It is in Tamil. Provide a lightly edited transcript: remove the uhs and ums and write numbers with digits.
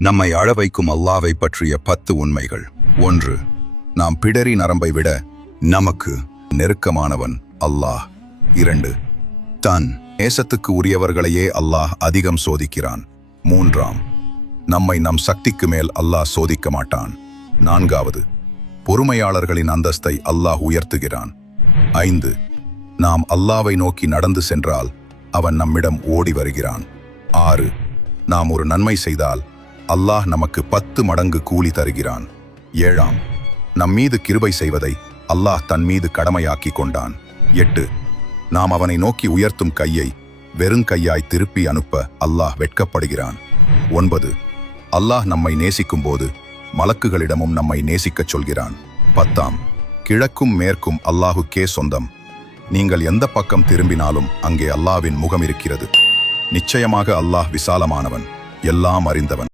நம்மை அழ வைக்கும் அல்லாவை பற்றிய 10 உண்மைகள். 1. நாம் பிடரி நரம்பை விட நமக்கு நெருக்கமானவன் அல்லாஹ். 2. தன் நேசத்துக்கு உரியவர்களையே அல்லாஹ் அதிகம் சோதிக்கிறான். 3. நம்மை நம் சக்திக்கு மேல் அல்லாஹ் சோதிக்க மாட்டான். 4. பொறுமையாளர்களின் அந்தஸ்தை அல்லாஹ் உயர்த்துகிறான். 5. நாம் அல்லாவை நோக்கி நடந்து சென்றால் அவன் நம்மிடம் ஓடி வருகிறான். 6. நாம் ஒரு நன்மை செய்தால் அல்லாஹ் நமக்கு 10 மடங்கு கூலி தருகிறான். 7. நம் மீது கிருபை செய்வதை அல்லாஹ் தன் மீது கடமையாக்கி கொண்டான். 8. நாம் அவனை நோக்கி உயர்த்தும் கையை வெறுங்கையாய் திருப்பி அனுப்ப அல்லாஹ் வெட்கப்படுகிறான். 9. அல்லாஹ் நம்மை நேசிக்கும் போது மலக்குகளிடமும் நம்மை நேசிக்கச் சொல்கிறான். 10. கிழக்கும் மேற்கும் அல்லாஹுக்கே சொந்தம். நீங்கள் எந்த பக்கம் திரும்பினாலும் அங்கே அல்லாஹ்வின் முகம் இருக்கிறது. நிச்சயமாக அல்லாஹ் விசாலமானவன், எல்லாம் அறிந்தவன்.